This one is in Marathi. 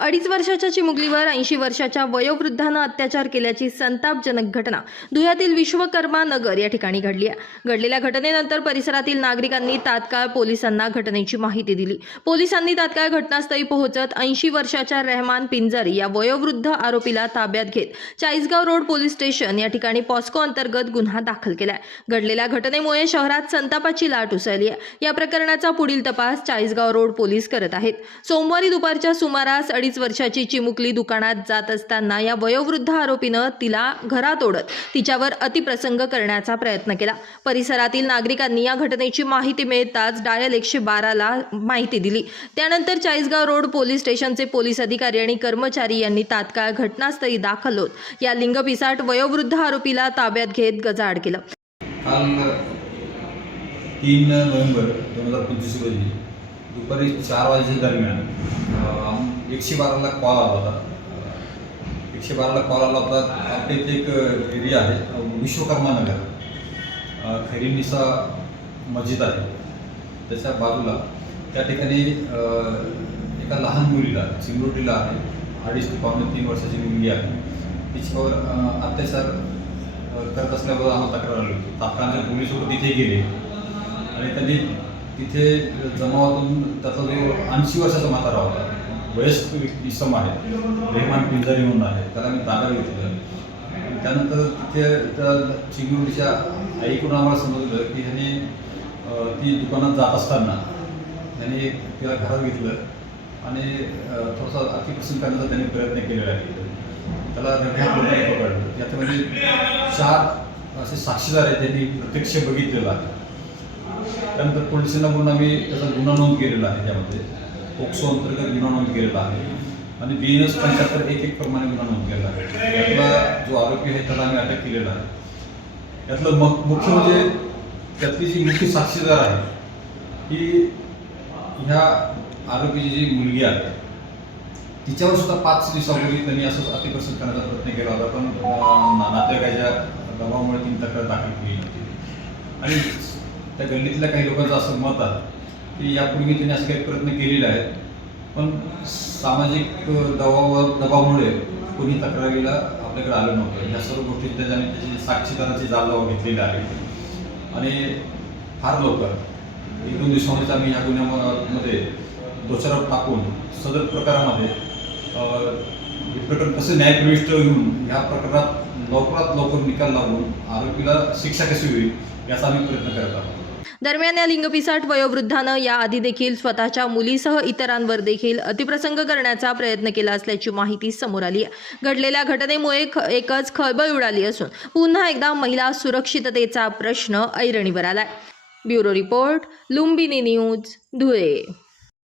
अडीच वर्षाच्या चिमुकलीवर ऐंशी वर्षाच्या वयोवृद्धानं अत्याचार केल्याची संतापजनक घटना धुळ्यातील विश्वकर्मा नगर या ठिकाणी घडली आहे. घडलेल्या घटनेनंतर परिसरातील नागरिकांनी तात्काळ पोलिसांना घटनेची माहिती दिली. पोलिसांनी तात्काळ घटनास्थळी पोहोचत ऐंशी वर्षाच्या रेहमान पिंजारी या वयोवृद्ध आरोपीला ताब्यात घेत चाळीसगाव रोड पोलीस स्टेशन या ठिकाणी पॉस्को अंतर्गत गुन्हा दाखल केलाय. घडलेल्या घटनेमुळे शहरात संतापाची लाट उसळली आहे. या प्रकरणाचा पुढील तपास चाळीसगाव रोड पोलीस करत आहेत. सोमवारी दुपारच्या सुमारास अडीच वर्षाची चिमुकली दुकानात जात असताना या वयोवृद्ध आरोपीनं तिला घरात ओढत तिच्यावर अतिप्रसंग करण्याचा प्रयत्न केला. परिसरातील नागरिकांनी या घटनेची माहिती मिळताच डायल एकशे बाराला माहिती दिली. त्यानंतर चाळीसगाव रोड पोलीस स्टेशनचे पोलीस अधिकारी आणि कर्मचारी यांनी तात्काळ घटनास्थळी दाखल होत या लिंगपिसाट वयोवृद्ध आरोपीला ताब्यात घेत गजाआड केलं. तीन नोव्हेंबर दोन हजार पंचवीस रोजी दुपारी चार वाजेच्या दरम्यान एकशे बाराला कॉल आला होता. एकशे बाराला कॉल आला होता. आपल्या इथे एक एरिया आहे विश्वकर्मा नगर. अं, खैरीनिसा मस्जिद आहे. त्याच्या बाजूला. त्या ठिकाणी एका लहान मुलीला चिंगरोटीला आहे. अडीच ते पावणे तीन वर्षाची मुलगी आहे. तिच्यावर अत्याचार करत असल्याबद्दल आम्हाला तक्रार आली होती. तात्काळ पोलीस लोक तिथे गेले. आणि त्यांनी तिथे जमावातून त्याचा जो ऐंशी वर्षाचा म्हातारा होता वयस्क व्यक्ती इसम आहे रेहमान पिंजारी म्हणून आहे त्याला मी ताब्यात घेतलं त्यानंतर तिथे त्या चिंगरुडीच्या आईकडून आम्हाला समजलं की ह्याने ती दुकानात जात असताना त्याने तिला घरात घेतलं आणि थोडासा अतिप्रसंग करण्याचा त्याने प्रयत्न केलेला आहे. त्याला रंगेहात लोकांनी पकडलं. याच्यामध्ये म्हणजे चार असे साक्षीदार आहेत त्यांनी प्रत्यक्ष बघितलेलं आहे. त्यानंतर पोलिसांना म्हणून आम्ही त्याचा गुन्हा नोंद केलेला आहे त्यामध्ये. पोक्सो अंतर्गत गुन्हा नोंद केलेला आहे. आणि बी एन एस पंच्याहत्तर एक एक प्रमाणे गुन्हा नोंद केलेला आहे. यातला जो आरोपी आहे त्याला आम्ही अटक केलेला आहे. त्यातलं मग मुख्य म्हणजे त्यातली जी मुख्य साक्षीदार आहे ही ह्या आरोपीची जी मुलगी आहे तिच्यावर सुद्धा पाच दिवसापूर्वी त्यांनी असं अतिप्रसंग करण्याचा प्रयत्न केला होता पण अं, नातेवाईकाच्या दबावामुळे तिने तक्रार दाखल केली नव्हती. आणि त्या गल्लीतल्या काही लोकांचं असं मत आहे की यापूर्वी त्यांनी असे काही प्रयत्न केलेले आहेत. पण सामाजिक दबावा दबाव दबावामुळे कोणी तक्रारीला आपल्याकडे आलं नव्हतं. या सर्व गोष्टी त्याच्याने त्याची साक्षीदाराची जागा घेतलेली आहे. आणि फार लवकर एक दोन दिवसामध्येच आम्ही ह्या गुन्ह्यामध्ये दोषारोप टाकून सदर प्रकारामध्ये हे प्रकरण कसं न्यायप्रविष्ट होऊन ह्या प्रकरणात लवकरात लवकर निकाल लागून आरोपीला शिक्षा कशी होईल याचा आम्ही प्रयत्न करत आहोत. दरम्यान या लिंगपिसाट वयोवृद्धानं याआधी देखील स्वतःच्या मुलीसह इतरांवर देखील अतिप्रसंग करण्याचा प्रयत्न केला असल्याची माहिती समोर आली. आहे घडलेल्या घटनेमुळे एकच खळबळ उडाली असून पुन्हा एकदा महिला सुरक्षिततेचा प्रश्न ऐरणीवर आलाय. Bureau report Lumbini news Dhule.